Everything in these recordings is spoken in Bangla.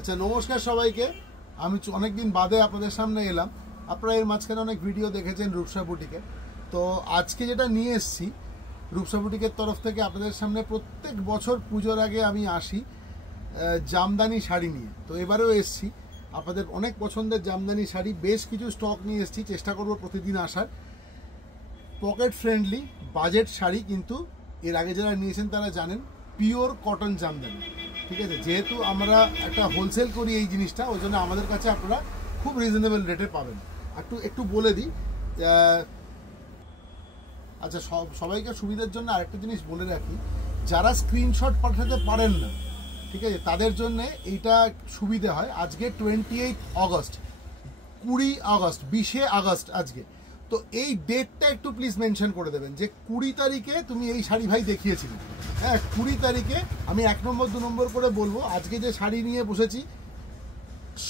আচ্ছা, নমস্কার সবাইকে। আমি অনেকদিন বাদে আপনাদের সামনে এলাম। আপনারা এর মাঝখানে অনেক ভিডিও দেখেছেন রূপসা বুটিকে। তো আজকে যেটা নিয়ে এসেছি রূপসা বুটিকের তরফ থেকে আপনাদের সামনে, প্রত্যেক বছর পুজোর আগে আমি আসি জামদানি শাড়ি নিয়ে। তো এবারেও এসেছি, আপনাদের অনেক পছন্দের জামদানি শাড়ি বেশ কিছু স্টক নিয়ে এসেছি। চেষ্টা করব প্রতিদিন আসার। পকেট ফ্রেন্ডলি বাজেট শাড়ি, কিন্তু এর আগে যারা নিয়েছেন তারা জানেন পিওর কটন জামদানি। ঠিক আছে, যেহেতু আমরা একটা হোলসেল করি এই জিনিসটা, ওই জন্য আমাদের কাছে আপনারা খুব রিজনেবল রেটে পাবেন। একটু বলে দিই। আচ্ছা, সবাইকে সুবিধার জন্য আরেকটা জিনিস বলে রাখি, যারা স্ক্রিনশট পাঠাতে পারেন না, ঠিক আছে, তাদের জন্য এইটা সুবিধা হয়। আজকে 28 আগস্ট, 20 আগস্ট, 20 আগস্ট আজকে। তো এই ডেটটা একটু প্লিজ মেনশন করে দেবেন যে 20 তারিখে তুমি এই শাড়ি ভাই দেখিয়েছিলে। হ্যাঁ, 20 তারিখে আমি 1 নম্বর 2 নম্বর করে বলবো। আজকে যে শাড়ি নিয়ে বসেছি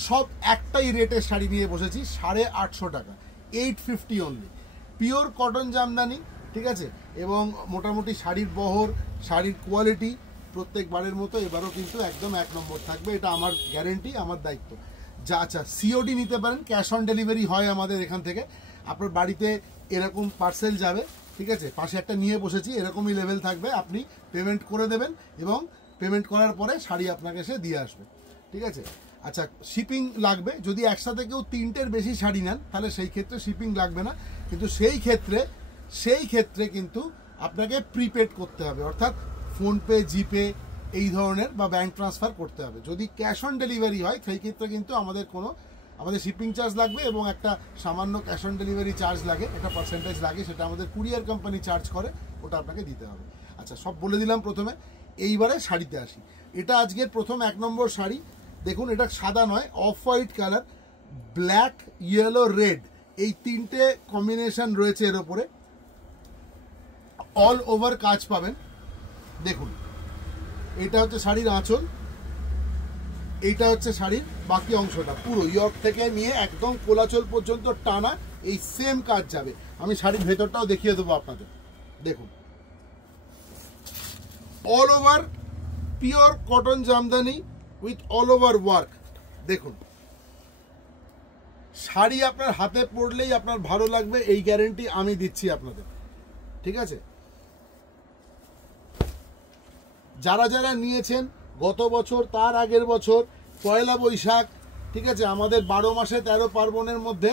সব একটাই রেটের শাড়ি নিয়ে বসেছি, 850 টাকা, 850 অনলি, পিওর কটন জামদানি। ঠিক আছে, এবং মোটামুটি শাড়ির বহর, শাড়ির কোয়ালিটি প্রত্যেকবারের মতো এবারও কিন্তু একদম 1 নম্বর থাকবে। এটা আমার গ্যারেন্টি, আমার দায়িত্ব। আচ্ছা, সিওডি নিতে পারেন, ক্যাশ অন ডেলিভারি হয় আমাদের এখান থেকে। আপনার বাড়িতে এরকম পার্সেল যাবে, ঠিক আছে, পাশে একটা নিয়ে বসেছি, এরকমই লেভেল থাকবে। আপনি পেমেন্ট করে দেবেন এবং পেমেন্ট করার পরে শাড়ি আপনাকে এসে দিয়ে আসবে। ঠিক আছে। আচ্ছা, শিপিং লাগবে। যদি একসাথে কেউ 3টের বেশি শাড়ি নেন তাহলে সেই ক্ষেত্রে শিপিং লাগবে না, কিন্তু সেই ক্ষেত্রে কিন্তু আপনাকে প্রিপেড করতে হবে, অর্থাৎ ফোনপে, জিপে এই ধরনের বা ব্যাংক ট্রান্সফার করতে হবে। যদি ক্যাশ অন ডেলিভারি হয় সেই ক্ষেত্রে কিন্তু আমাদের শিপিং চার্জ লাগবে এবং একটা সামান্য ক্যাশ অন ডেলিভারি চার্জ লাগে, একটা পার্সেন্টেজ লাগে, সেটা আমাদের কুরিয়ার কোম্পানি চার্জ করে, ওটা আপনাকে দিতে হবে। আচ্ছা, সব বলে দিলাম প্রথমে। এইবারে শাড়িতে আসি। এটা আজকের প্রথম 1 নম্বর শাড়ি। দেখুন, এটা সাদা নয়, off white colour, black, yellow, red, এই 3টে কম্বিনেশন রয়েছে এর ওপরে। অল ওভার কাজ পাবেন। দেখুন, এটা হচ্ছে শাড়ির আঁচল, এইটা হচ্ছে শাড়ির বাকি অংশটা, পুরো ইয়ক থেকে নিয়ে একদম কোলাচল পর্যন্ত টানা এই সেম কাজ যাবে। আমি শাড়ির ভেতরটাও দেখিয়ে দেবো আপনাদের। দেখুন, all over pure cotton Jamdani with all over work. দেখুন, শাড়ি আপনার হাতে পড়লেই আপনার ভালো লাগবে, এই গ্যারেন্টি আমি দিচ্ছি আপনাদের। ঠিক আছে, যারা নিয়েছেন গত বছর, তার আগের বছর, পয়লা বৈশাখ, ঠিক আছে, আমাদের 12 মাসে 13 পার্বণের মধ্যে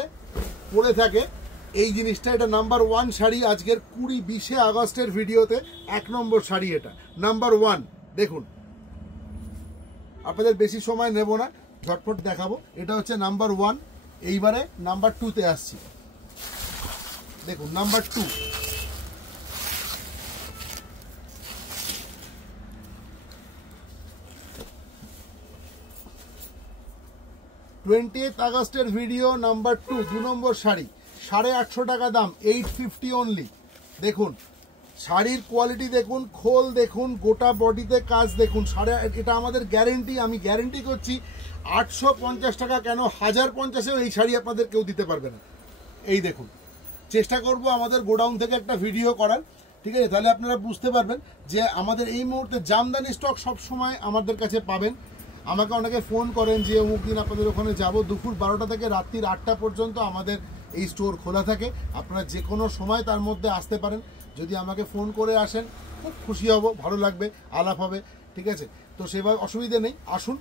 পড়ে থাকে এই জিনিসটা। এটা নাম্বার 1 শাড়ি আজকের 20 আগস্টের ভিডিওতে 1 নম্বর শাড়ি, এটা নাম্বার 1। দেখুন, আপনাদের বেশি সময় নেব না, ঝটপট দেখাবো। এটা হচ্ছে নাম্বার 1। এইবারে নাম্বার 2তে আসছি। দেখুন, নাম্বার 2, আগস্টের ভিডিও, নাম্বার 2 নম্বর শাড়ি, 850 টাকা দাম, 850 অনলি। দেখুন, শাড়ির কোয়ালিটি দেখুন, খোল দেখুন, গোটা বডিতে কাজ দেখুন। এটা আমাদের গ্যারেন্টি, আমি গ্যারেন্টি করছি 850 টাকা কেন, 1050-এও এই শাড়ি আপনাদের কেউ দিতে পারবে না। এই দেখুন, চেষ্টা করব আমাদের গোডাউন থেকে একটা ভিডিও করার, ঠিক আছে, তাহলে আপনারা বুঝতে পারবেন যে আমাদের এই মুহূর্তে জামদানি স্টক সবসময় আমাদের কাছে পাবেন। আমাকে অনেকে ফোন করেন যে অমুক দিন আপনাদের ওখানে যাব, দুপুর 12টা থেকে রাত্রির 8টা পর্যন্ত আমাদের এই স্টোর খোলা থাকে। আপনারা যে কোনো সময় তার মধ্যে আসতে পারেন। যদি আমাকে ফোন করে আসেন খুব খুশি হব, ভালো লাগবে, আলাপ হবে। ঠিক আছে, তো সেভাবে অসুবিধে নেই, আসুন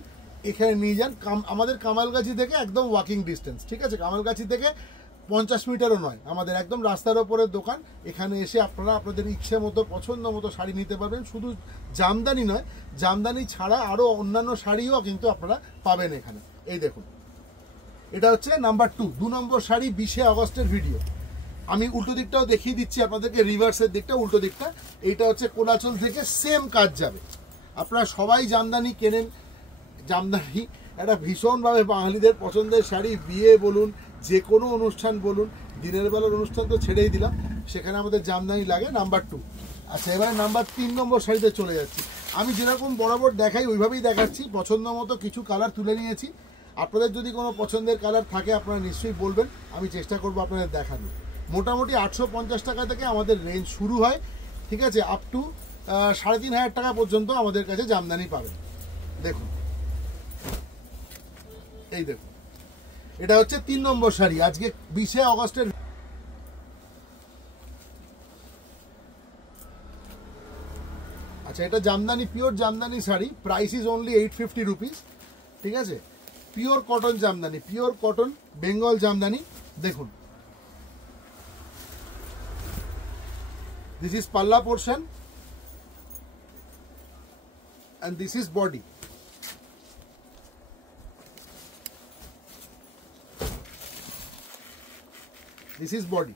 এখানে নিয়ে যান। আমাদের কামালগাছি থেকে একদম ওয়াকিং ডিস্টেন্স। ঠিক আছে, কামালগাছি থেকে 50 মিটারও নয়, আমাদের একদম রাস্তার ওপরের দোকান। এখানে এসে আপনারা আপনাদের ইচ্ছে মতো, পছন্দ মতো শাড়ি নিতে পারবেন। শুধু জামদানি নয়, জামদানি ছাড়া আরও অন্যান্য শাড়িও কিন্তু আপনারা পাবেন এখানে। এই দেখুন, এটা হচ্ছে নাম্বার 2 নম্বর শাড়ি, 20 আগস্টের ভিডিও। আমি উল্টো দিকটাও দেখিয়ে দিচ্ছি আপনাদেরকে, রিভার্সের দিকটা, উল্টো দিকটা। এইটা হচ্ছে কোলাচল থেকে সেম কাজ যাবে। আপনারা সবাই জামদানি কেনেন, জামদানি একটা ভীষণভাবে বাঙালিদের পছন্দের শাড়ি। বিয়ে বলুন, যে কোনো অনুষ্ঠান বলুন, দিনের বেলার অনুষ্ঠান তো ছেড়েই দিলাম, সেখানে আমাদের জামদানি লাগে। নাম্বার 2। আচ্ছা, এবারে নাম্বার 3 নম্বর শাড়িতে চলে যাচ্ছি। আমি যেরকম বরাবর দেখাই ওইভাবেই দেখাচ্ছি। পছন্দ মতো কিছু কালার তুলে নিয়েছি। আপনাদের যদি কোনো পছন্দের কালার থাকে আপনারা নিশ্চয়ই বলবেন, আমি চেষ্টা করবো আপনাদের দেখানোর। মোটামুটি 850 টাকা থেকে আমাদের রেঞ্জ শুরু হয়। ঠিক আছে, আপ টু 3500 টাকা পর্যন্ত আমাদের কাছে জামদানি পাবেন। দেখুন, এই দেখুন, এটা হচ্ছে 3 নম্বর শাড়ি আজকে 20 আগস্টের। আচ্ছা, এটা Jamdani, pure Jamdani sari, price is only 850 rupees. ঠিক আছে, pure cotton Jamdani, pure cotton Bengal Jamdani. দেখুন, দিস ইজ পাল্লা portion and this is body. This is body,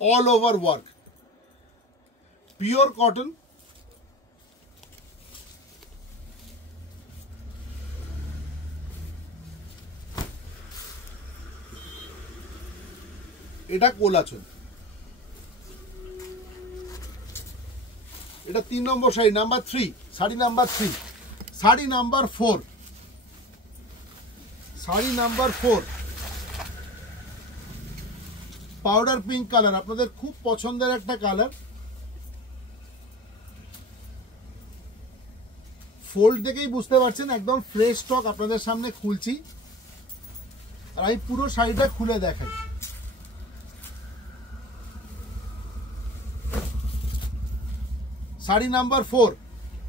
all over work, pure cotton. এটা কোলাচল, এটা 3 number sari, number 3, sari number 3। Sari number 4, sari number 4 powder pink colour, আপনাদের খুব পছন্দের একটা কালার। ফোল্ড দেখেই বুঝতে পারছেন একদম ফ্রেশ স্টক আপনাদের সামনে খুলছি, আর আমি পুরো শাড়িটা খুলে দেখাই। Sari number 4,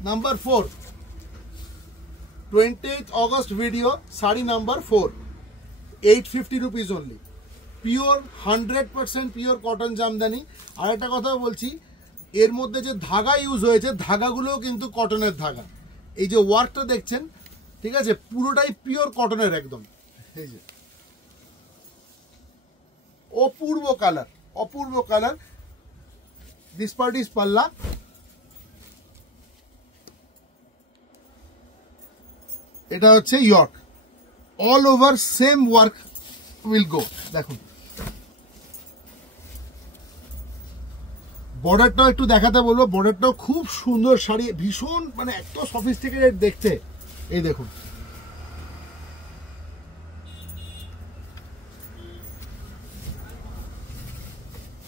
number 4, 28 August video, sari number 4, 850 rupees only, pure 100% pure cotton jamdani. আর একটা কথা বলছি, এর মধ্যে যে ধাগা ইউজ হয়েছে, ধাগাগুলোও কিন্তু কটনের ধাগা। এই যে ওয়ার্কটা দেখছেন, ঠিক আছে, পুরোটাই পিওর কটনের একদম। এই যে অপূর্ব কালার, অপূর্ব কালার। দিস পার্ট ইজ পাল্লা, এটা হচ্ছে ইয়র্ক, all over same work will go. দেখুন, বর্ডারটাও একটু দেখাতে বলবো, বর্ডারটাও খুব সুন্দর শাড়ি, ভীষণ মানে এত সফিস্টিকেটেড দেখতে। এই দেখুন,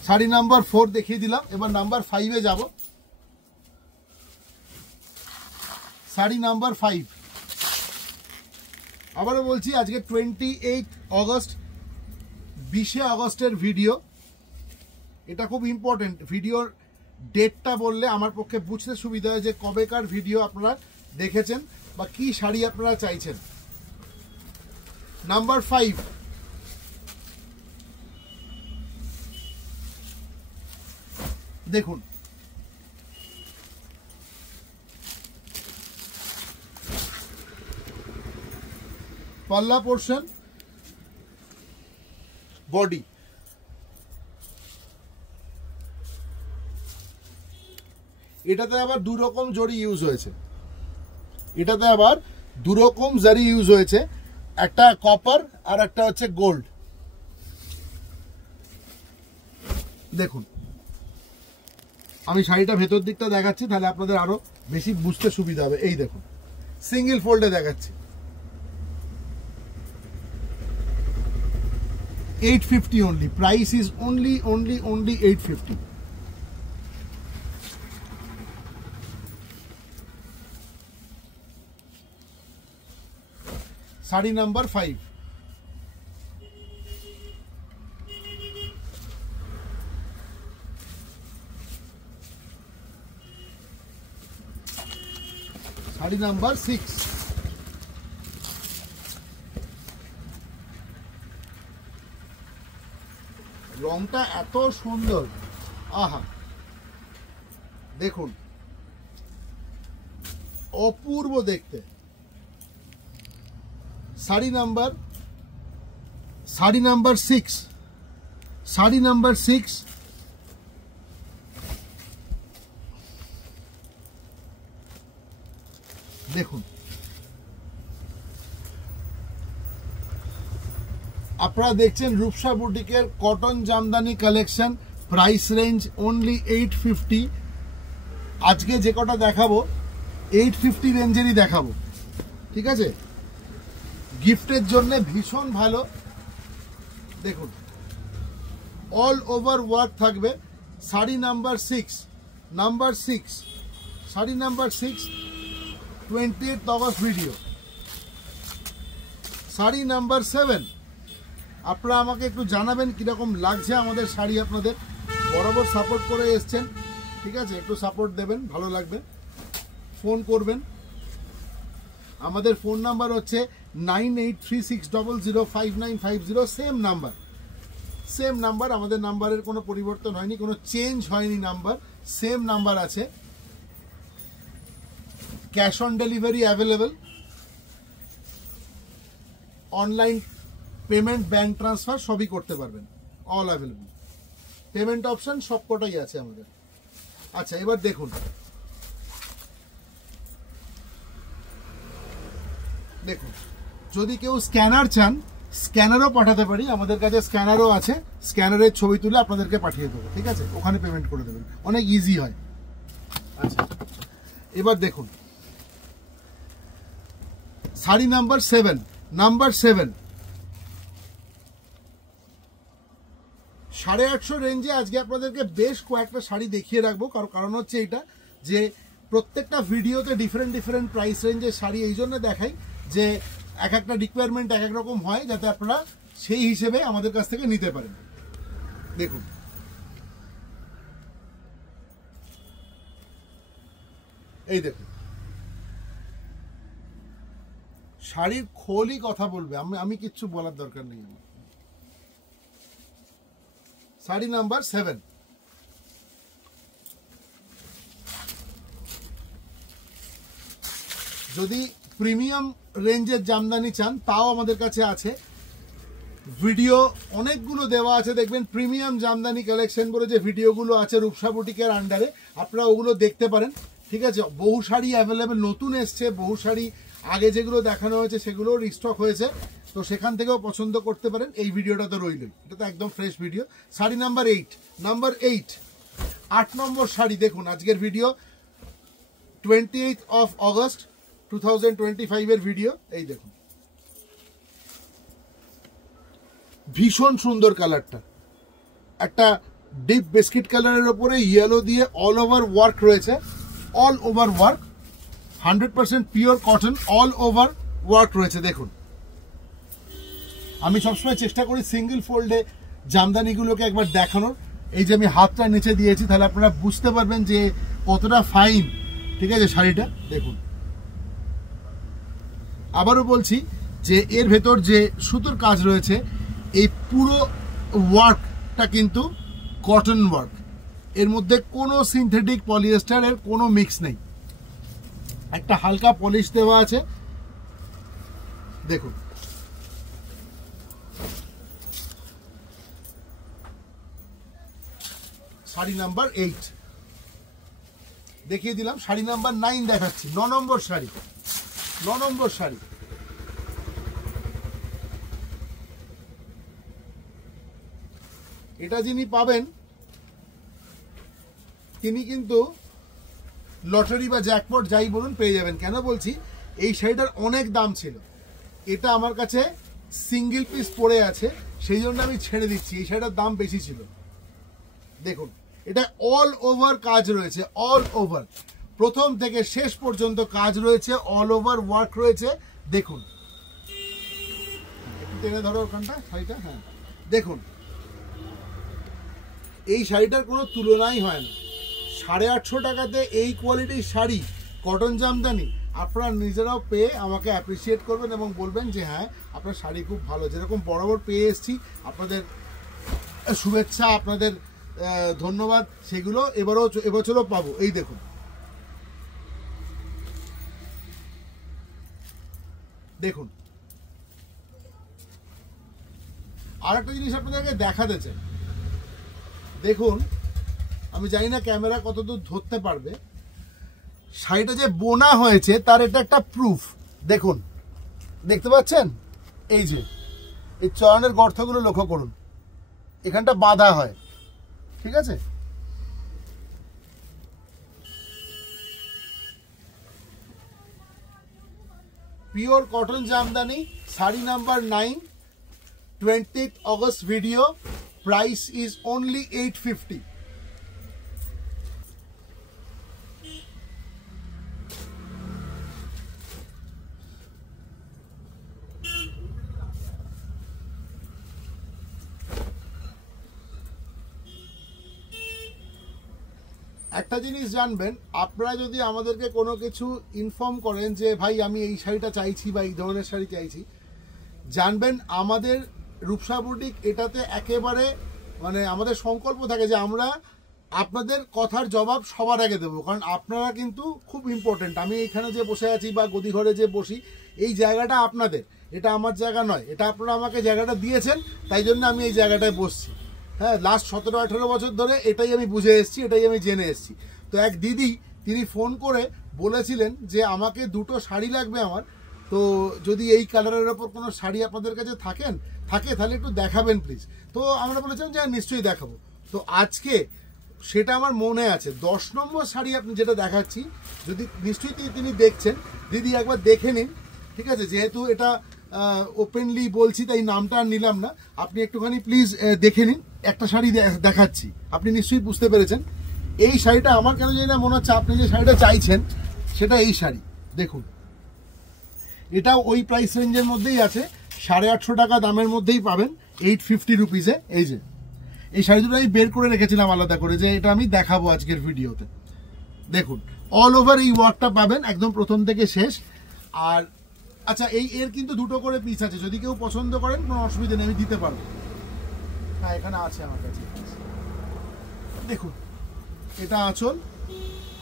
শাড়ি নাম্বার 4 দেখিয়ে দিলাম, এবার নাম্বার 5-এ যাব। শাড়ি নাম্বার 5, আবারও বলছি আজকে 28 অগস্ট, 20 আগস্টের ভিডিও। এটা খুব ইম্পর্টেন্ট, ভিডিওর ডেটটা বললে আমার পক্ষে বুঝতে সুবিধা হয় যে কবেকার ভিডিও আপনারা দেখেছেন বা কি শাড়ি আপনারা চাইছেন। নাম্বার 5, দেখুন, পাল্লা পোর্শন, বডি। এটাতে আবার 2 রকম জরি ইউজ হয়েছে, এটাতে আবার 2 রকম জারি ইউজ হয়েছে, একটা কপার আর একটা হচ্ছে গোল্ড। দেখুন, আমি শাড়িটা ভেতর দিকটা দেখাচ্ছি, তাহলে আপনাদের আরো বেশি বুঝতে সুবিধা হবে। এই দেখুন, সিঙ্গেল ফোল্ডে দেখাচ্ছি। 850 only, price is only 850। Sari number 5, sari number 6, রংটা এত সুন্দর, আহা দেখুন, অপূর্ব দেখতে। শাড়ি নাম্বার 6, শাড়ি নাম্বার 6, দেখুন, আপনারা দেখছেন রূপসা বুটিকের cotton jamdani collection, price range only 850। আজকে যে কটা দেখাবো 850 রেঞ্জেরই দেখাবো, ঠিক আছে, গিফটের জন্য ভীষণ ভালো। দেখুন, অল ওভার ওয়ার্ক থাকবে। Sari number 6, number 6, sari number 6, 28 August video. Sari number 7। আপনারা আমাকে একটু জানাবেন কীরকম লাগছে আমাদের শাড়ি। আপনাদের বরাবর সাপোর্ট করে এসছেন, ঠিক আছে, একটু সাপোর্ট দেবেন, ভালো লাগবে। ফোন করবেন, আমাদের ফোন নাম্বার হচ্ছে 9836005950। সেম নাম্বার, আমাদের নাম্বারের কোনো পরিবর্তন হয়নি, কোনো চেঞ্জ হয়নি, নাম্বার সেম নাম্বার আছে। Cash on delivery available, online payment, bank transfer সবই করতে পারবেন, অল অ্যাভেলেবেল। পেমেন্ট অপশন সবকটাই আছে আমাদের। আচ্ছা, এবার দেখুন, যদি কেউ স্ক্যানার চান, স্ক্যানারও পাঠাতে পারি, আমাদের কাছে স্ক্যানারও আছে। স্ক্যানারের ছবি তুলে আপনাদেরকে পাঠিয়ে দেবো, ঠিক আছে, ওখানে পেমেন্ট করে দেবেন, অনেক ইজি হয়। আচ্ছা, এবার দেখুন শাড়ি নাম্বার 7। 850 রেঞ্জে আজকে আপনাদেরকে বেশ কয়েকটা শাড়ি দেখিয়ে রাখবো। কারণ হচ্ছে এটা যে প্রত্যেকটা ভিডিওতে ডিফারেন্ট প্রাইস রেঞ্জের শাড়ি এই জন্য দেখাই যে এক একটা রিকোয়ারমেন্ট এক এক রকম হয়, যাতে আপনারা সেই হিসেবে আমাদের কাছ থেকে নিতে পারেন। দেখুন, এই দেখুন শাড়ির খোলই কথা বলবে, আমি কিচ্ছু বলার দরকার নেই আমার। শাড়ি নাম্বার 7। যদি প্রিমিয়াম রেঞ্জের জামদানি চান তাও আমাদের কাছে আছে, ভিডিও অনেকগুলো দেওয়া আছে, দেখবেন প্রিমিয়াম জামদানি কালেকশন বলে যে ভিডিওগুলো আছে রূপসা বুটিকের আন্ডারে, আপনারা ওগুলো দেখতে পারেন, ঠিক আছে। বহু শাড়ি অ্যাভেলেবেল নতুন এসছে, বহু শাড়ি আগে যেগুলো দেখানো হয়েছে সেগুলো রিস্টক হয়েছে, তো সেখান থেকেও পছন্দ করতে পারেন। এই ভিডিওটা তো রইলই, এটা তো একদম ফ্রেশ ভিডিও। শাড়ি নাম্বার 8। 8 নম্বর শাড়ি দেখুন, আজকের ভিডিও 28 অগস্ট 2025 এর ভিডিও। এই দেখুন, ভীষণ সুন্দর কালারটা, একটা ডিপ বিস্কিট কালারের ওপরে ইয়েলো দিয়ে অল ওভার ওয়ার্ক রয়েছে, all over work, 100% pure cotton, all over work রয়েছে। দেখুন, আমি সবসময় চেষ্টা করি সিঙ্গেল ফোল্ডে জামদানিগুলোকে একবার দেখানোর। এই যে আমি হাতটা নিচে দিয়েছি, তাহলে আপনারা বুঝতে পারবেন যে কতটা ফাইন, ঠিক আছে শাড়িটা। দেখুন, আবারও বলছি যে এর ভেতর যে সুতোর কাজ রয়েছে, এই পুরো ওয়ার্কটা কিন্তু কটন ওয়ার্ক, এর মধ্যে কোনো সিনথেটিক পলিয়েস্টারের কোনো মিক্স নেই, একটা হালকা পলিশ দেওয়া আছে। দেখুন, শাড়ি নাম্বার 8 দেখিয়ে দিলাম। শাড়ি নাম্বার 9 দেখাচ্ছি, 9 নম্বর শাড়ি। 9 নম্বর শাড়ি, এটা যিনি পাবেন তিনি কিন্তু লটারি বা জ্যাকপট যাই বলুন পেয়ে যাবেন। কেন বলছি, এই শাড়িটার অনেক দাম ছিল, এটা আমার কাছে সিঙ্গেল পিস পড়ে আছে, সেই জন্য আমি ছেড়ে দিচ্ছি। এই শাড়িটার দাম বেশি ছিল। দেখুন, এটা অল ওভার কাজ রয়েছে, অল ওভার, প্রথম থেকে শেষ পর্যন্ত কাজ রয়েছে, অল ওভার ওয়ার্ক রয়েছে। দেখুন, একটু টেনে ধরো ওখানটা শাড়িটা। হ্যাঁ, দেখুন, এই শাড়িটার কোনো তুলনাই হয় না। 850 টাকাতে এই কোয়ালিটির শাড়ি, কটন জামদানি, আপনারা নিজেরাও পেয়ে আমাকে অ্যাপ্রিসিয়েট করবেন এবং বলবেন যে হ্যাঁ, আপনার শাড়ি খুব ভালো। যেরকম বরাবর পেয়ে এসেছি, আপনাদের শুভেচ্ছা, আপনাদের ধন্যবাদ, সেগুলো এবছরও পাবো। এই দেখুন, দেখুন, আর একটা জিনিস আপনাদেরকে দেখাতে চাই। দেখুন, আমি জানি না ক্যামেরা কতদূর ধরতে পারবে, শাড়িটা যে বোনা হয়েছে তার এটা একটা প্রুফ। দেখুন, দেখতে পাচ্ছেন, এই যে এই চয়নের গর্তগুলো লক্ষ্য করুন, এখানটা বাঁধা হয়, ঠিক আছে। Pure cotton Jamdani, sari number 9, 20 August video. Price is only 850। একটা জিনিস জানবেন, আপনারা যদি আমাদেরকে কোনো কিছু ইনফর্ম করেন যে ভাই আমি এই শাড়িটা চাইছি বা এই ধরনের শাড়ি চাইছি, জানবেন আমাদের রূপসা বুটিক এটাতে একেবারে মানে আমাদের সংকল্প থাকে যে আমরা আপনাদের কথার জবাব সবার আগে দেবো, কারণ আপনারা কিন্তু খুব ইম্পর্টেন্ট। আমি এখানে যে বসে আছি বা গদিঘরে যে বসি, এই জায়গাটা আপনাদের, এটা আমার জায়গা নয়, এটা আপনারা আমাকে জায়গাটা দিয়েছেন, তাই জন্য আমি এই জায়গাটায় বসছি। হ্যাঁ, লাস্ট 17-18 বছর ধরে এটাই আমি বুঝে এসেছি, এটাই আমি জেনে এসেছি। তো এক দিদি তিনি ফোন করে বলেছিলেন যে আমাকে 2টো শাড়ি লাগবে আমার, তো যদি এই কালারের ওপর কোনো শাড়ি আপনাদের কাছে থাকে তাহলে একটু দেখাবেন প্লিজ। তো আমরা বলেছিলাম যে নিশ্চয়ই দেখাবো। তো আজকে সেটা আমার মনে আছে, 10 নম্বর শাড়ি আপনি যেটা দেখাচ্ছি, যদি নিশ্চয়ই তিনি দেখছেন, দিদি একবার দেখে নিন, ঠিক আছে? যেহেতু এটা ওপেনলি বলছি তাই নামটা আর নিলাম না, আপনি একটুখানি প্লিজ দেখে নিন। একটা শাড়ি দেখাচ্ছি, আপনি নিশ্চয়ই বুঝতে পেরেছেন। এই শাড়িটা আমার কেন জানি না মনে হচ্ছে আপনি যে শাড়িটা চাইছেন সেটা এই শাড়ি। দেখুন, এটাও ওই প্রাইস রেঞ্জের মধ্যেই আছে, 850 টাকা দামের মধ্যেই পাবেন, 850 রুপিসে। এই যে এই শাড়ি দুটো আমি বের করে রেখেছিলাম আলাদা করে, যে এটা আমি দেখাবো আজকের ভিডিওতে। দেখুন, অল ওভার এই ওয়ার্কটা পাবেন একদম প্রথম থেকে শেষ। আর আচ্ছা, এর কিন্তু 2টো করে পিস আছে, যদি কেউ পছন্দ করেন কোনো অসুবিধা নেই, আমি দিতে পারবো। হ্যাঁ, এখানে আছে আমার কাছে। দেখুন, এটা আঁচল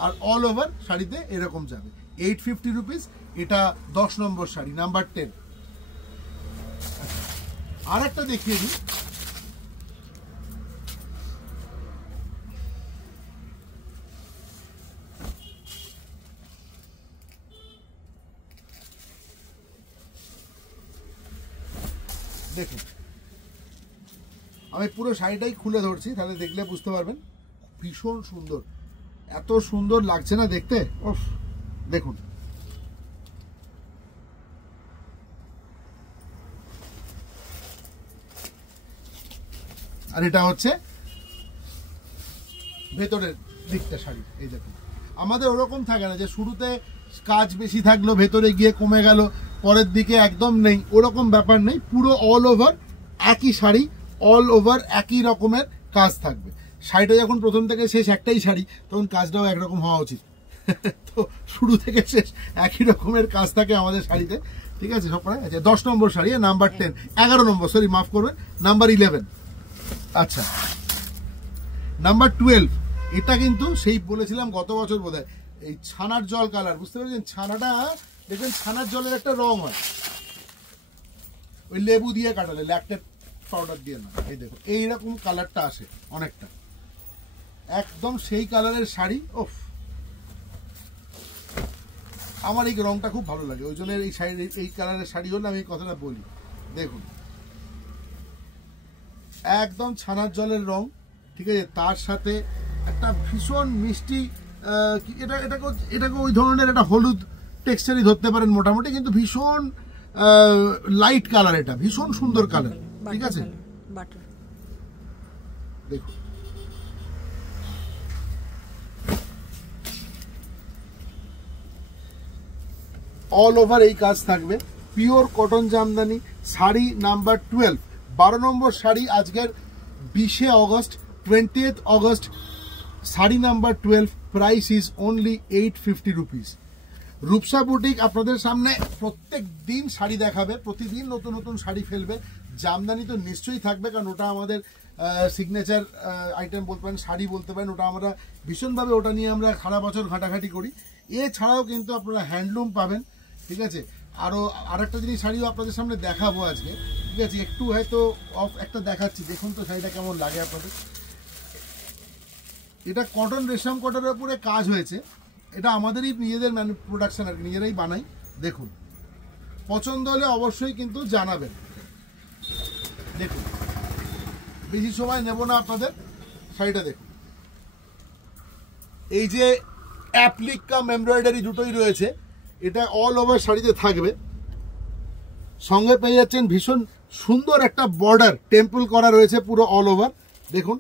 আর অল ওভার শাড়িতে এরকম যাবে, 850 রুপিস। এটা 10 নম্বর শাড়ি, নাম্বার 10। আর একটা দেখিয়ে দিই, দেখুন আমি পুরো শাড়িটাই খুলে ধরছি, তাহলে দেখলে বুঝতে পারবেন। ভীষণ সুন্দর, এত সুন্দর লাগছে না দেখতে, ওফ! দেখুন, আর এটা হচ্ছে ভেতরের দিকটা শাড়ি। এই দেখুন, আমাদের ওরকম থাকে না যে শুরুতে কাজ বেশি থাকলো, ভেতরে গিয়ে কমে গেল, পরের দিকে একদম নেই, ওরকম ব্যাপার নেই। পুরো অল ওভার একই শাড়ি, অল ওভার একই রকমের কাজ থাকবে। শাড়িটা যখন প্রথম থেকে শেষ একটাই শাড়ি, তখন কাজটাও একরকম হওয়া উচিত। তো শুরু থেকে শেষ একই রকমের কাজ থাকে আমাদের শাড়িতে, ঠিক আছে? সব আচ্ছা, 10 নম্বর শাড়ি, নাম্বার 10, 11 নম্বর, সরি মাফ করবেন, নাম্বার 11। আচ্ছা, নাম্বার 12, এটা কিন্তু সেই বলেছিলাম গত বছর বোধহয়, এই ছানার জল কালার, বুঝতে পেরেছেন? ছানাটা দেখবেন, ছানার জলের একটা রং হয়, ওই লেবু দিয়ে কাটালে, ল্যাকটেড পাউডার দিয়ে না। এই দেখো, এইরকম কালারটা আসে অনেকটা, একদম সেই কালারের শাড়ি। ওফ, আমার এই রংটা খুব ভালো লাগে, ওই জন্য এই শাড়ি, এই কালারের শাড়ি হলে আমি এই কথাটা বলি। দেখুন, একদম ছানার জলের রং, ঠিক আছে? তার সাথে একটা ভীষণ মিষ্টি, এটাকে ওই ধরনের একটা হলুদ টেক্সচারই ধরতে পারেন মোটামুটি, কিন্তু ভীষণ লাইট কালার, এটা ভীষণ সুন্দর কালার, ঠিক আছে? দেখুন, অল ওভার এই কাজ থাকবে, pure cotton Jamdani sari, number 12, 12 নম্বর শাড়ি। আজকের 20 August, 20th August, sari number 12, price is only 850 rupees. Rupsa boutique আপনাদের সামনে প্রত্যেক দিন শাড়ি দেখাবে, প্রতিদিন নতুন নতুন শাড়ি ফেলবে। জামদানি তো নিশ্চয়ই থাকবে, কারণ ওটা আমাদের সিগনেচার আইটেম বলতে পারেন, শাড়ি বলতে পারেন, ওটা আমরা ভীষণভাবে ওটা নিয়ে আমরা সারা বছর ঘাটাঘাটি করি। এছাড়াও কিন্তু আপনারা হ্যান্ডলুম পাবেন, ঠিক আছে? আরেকটা জিনিস শাড়িও আপনাদের সামনে দেখাবো আজকে, ঠিক আছে? একটু হয়তো অফ একটা দেখাচ্ছি, দেখুন তো শাড়িটা কেমন লাগে আপনাদের। এটা কটন, রেশম কটনের উপরে কাজ হয়েছে, এটা আমাদেরই নিজেদের প্রোডাকশন আর কি, নিজেরাই বানাই। দেখুন, পছন্দ হলে অবশ্যই কিন্তু জানাবেন। দেখুন, বেশি সময় নেব না আপনাদের, শাড়িটা দেখুন। এই যে অ্যাপ্লিক কাম এমব্রয়ডারি দুটোই রয়েছে, এটা অল ওভার শাড়িতে থাকবে। সঙ্গে পেয়ে যাচ্ছেন ভীষণ সুন্দর একটা বর্ডার, টেম্পল করা রয়েছে পুরো অল ওভার। দেখুন,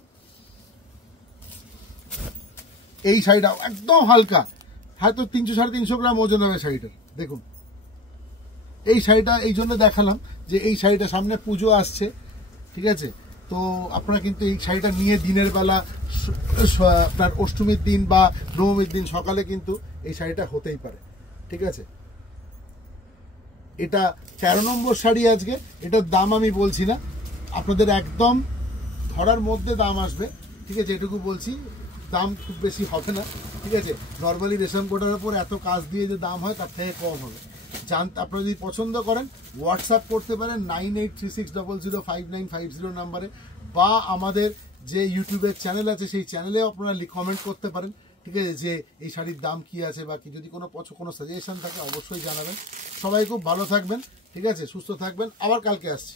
এই শাড়িটা একদম হালকা, হয়তো 300-350 গ্রাম ওজন হবে শাড়িটার। দেখুন, এই শাড়িটা এই জন্য দেখালাম যে এই শাড়িটা সামনে পুজো আসছে, ঠিক আছে? তো আপনারা কিন্তু এই শাড়িটা নিয়ে দিনের বেলা আপনার অষ্টমীর দিন বা নবমীর দিন সকালে কিন্তু এই শাড়িটা হতেই পারে। ঠিক আছে, এটা 13 নম্বর শাড়ি আজকে। এটার দাম আমি বলছি না, আপনাদের একদম ধরার মধ্যে দাম আসবে। ঠিক আছে, এটুকু বলছি, দাম খুব বেশি হবে না। ঠিক আছে, নর্মালি রেশম কোটার উপর এত কাজ দিয়ে যে দাম হয় তার থেকে কম হবে। জানতে আপনারা যদি পছন্দ করেন হোয়াটসঅ্যাপ করতে পারেন 9836005950 নাম্বারে, বা আমাদের যে ইউটিউবের চ্যানেল আছে সেই চ্যানেলেও আপনারা কমেন্ট করতে পারেন। ঠিক আছে, যে এই শাড়ির দাম কি আছে বা কি, যদি কোনো সাজেশন থাকে অবশ্যই জানাবেন। সবাই খুব ভালো থাকবেন, ঠিক আছে, সুস্থ থাকবেন। আবার কালকে আসছি।